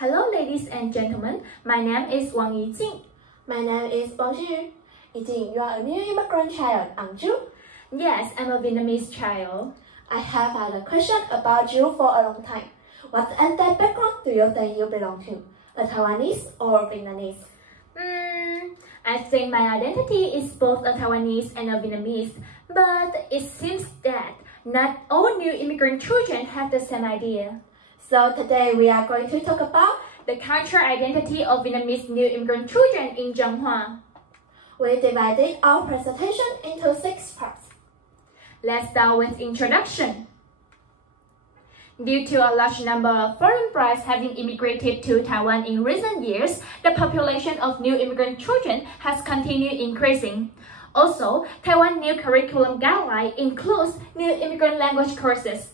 Hello ladies and gentlemen, my name is Wang Yijing. My name is Bonjour. Yijing, you are a new immigrant child, aren't you? Yes, I'm a Vietnamese child. I have had a question about you for a long time. What ethnic background do you think you belong to? A Taiwanese or Vietnamese? I think my identity is both a Taiwanese and a Vietnamese, but it seems that not all new immigrant children have the same idea. So today we are going to talk about the cultural identity of Vietnamese new immigrant children in彰化. We divided our presentation into 6 parts. Let's start with introduction. Due to a large number of foreign brides having immigrated to Taiwan in recent years, the population of new immigrant children has continued increasing. Also, Taiwan new curriculum guideline includes new immigrant language courses.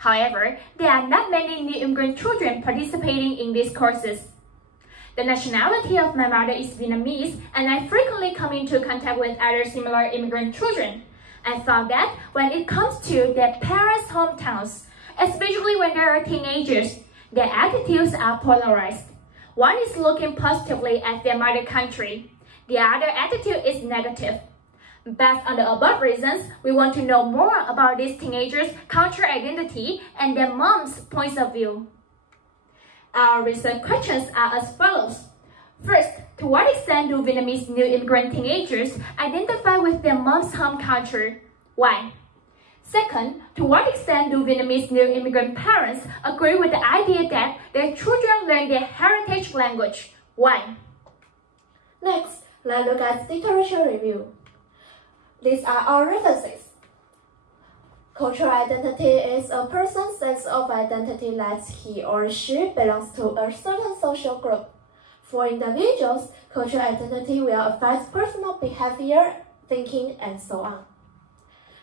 However, there are not many new immigrant children participating in these courses. The nationality of my mother is Vietnamese, and I frequently come into contact with other similar immigrant children. I found that when it comes to their parents' hometowns, especially when they are teenagers, their attitudes are polarized. One is looking positively at their mother country. The other attitude is negative. Based on the above reasons, we want to know more about these teenagers' cultural identity and their mom's points of view. Our research questions are as follows. First, to what extent do Vietnamese new immigrant teenagers identify with their mom's home culture? Why? Second, to what extent do Vietnamese new immigrant parents agree with the idea that their children learn their heritage language? Why? Next, let's look at literature review. These are our references. Cultural identity is a person's sense of identity that he or she belongs to a certain social group. For individuals, cultural identity will affect personal behavior, thinking, and so on.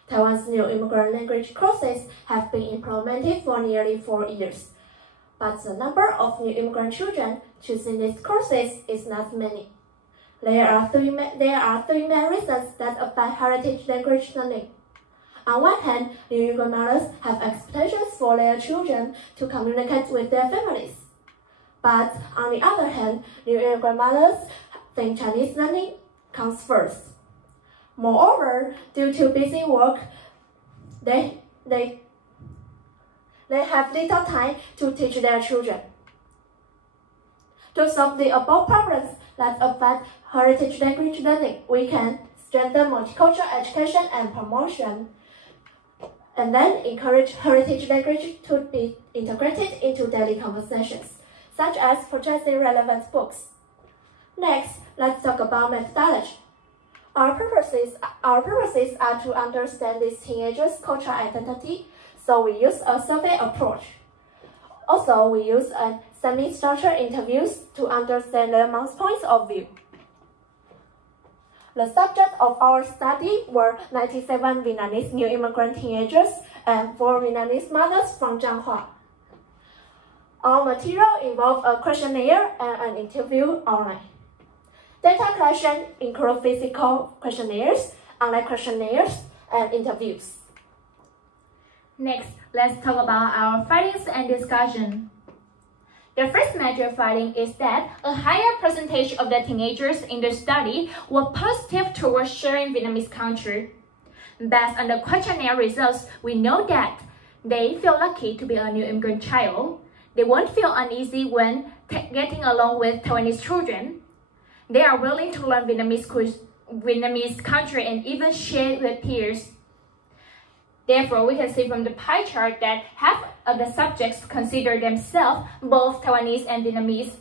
Taiwan's new immigrant language courses have been implemented for nearly 4 years, but the number of new immigrant children choosing these courses is not many. There are three main reasons that affect heritage language learning. On one hand, new immigrant mothers have expectations for their children to communicate with their families. But on the other hand, new immigrant mothers think Chinese learning comes first. Moreover, due to busy work, they have little time to teach their children. To solve the above problems that affect heritage language learning, we can strengthen multicultural education and promotion, and then encourage heritage language to be integrated into daily conversations, such as purchasing relevant books. Next, let's talk about methodology. Our purposes are to understand these teenagers' cultural identity, so we use a survey approach. Also, we use a semi-structured interviews to understand their mom's points of view. The subject of our study were 97 Vietnamese new immigrant teenagers and 4 Vietnamese mothers from彰化. Our material involved a questionnaire and an interview online. Data collection include physical questionnaires, online questionnaires, and interviews. Next, let's talk about our findings and discussion. The first major finding is that a higher percentage of the teenagers in the study were positive towards sharing Vietnamese culture. Based on the questionnaire results, we know that they feel lucky to be a new immigrant child. They won't feel uneasy when getting along with Taiwanese children. They are willing to learn Vietnamese culture and even share with peers. Therefore, we can see from the pie chart that half of the subjects consider themselves both Taiwanese and Vietnamese.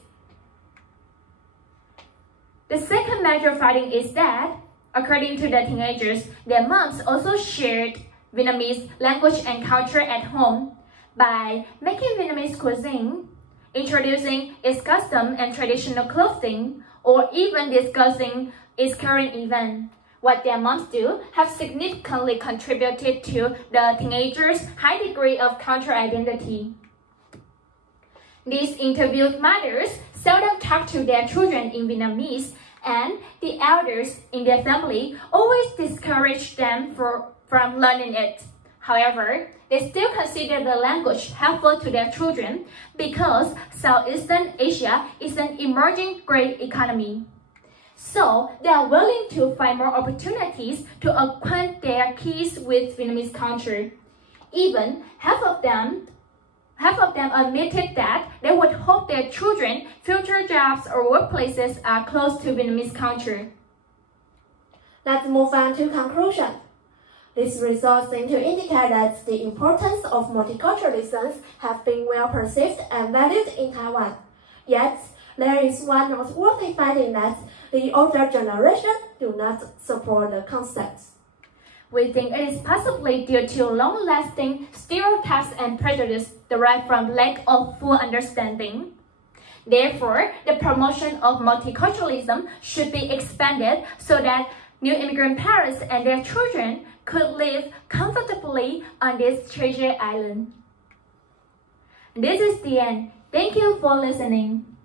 The second major finding is that, according to the teenagers, their moms also shared Vietnamese language and culture at home by making Vietnamese cuisine, introducing its custom and traditional clothing, or even discussing its current event. What their moms do have significantly contributed to the teenagers' high degree of cultural identity. These interviewed mothers seldom talk to their children in Vietnamese, and the elders in their family always discourage them from learning it. However, they still consider the language helpful to their children because Southeastern Asia is an emerging great economy. So, they are willing to find more opportunities to acquaint their kids with Vietnamese culture. Even half of them admitted that they would hope their children's future jobs or workplaces are close to Vietnamese culture. Let's move on to conclusion. These results seem to indicate that the importance of multiculturalism have been well perceived and valued in Taiwan. Yet, there is one noteworthy finding that the older generation do not support the concepts. We think it is possibly due to long-lasting stereotypes and prejudice derived from lack of full understanding. Therefore, the promotion of multiculturalism should be expanded so that new immigrant parents and their children could live comfortably on this treasure island. This is the end. Thank you for listening.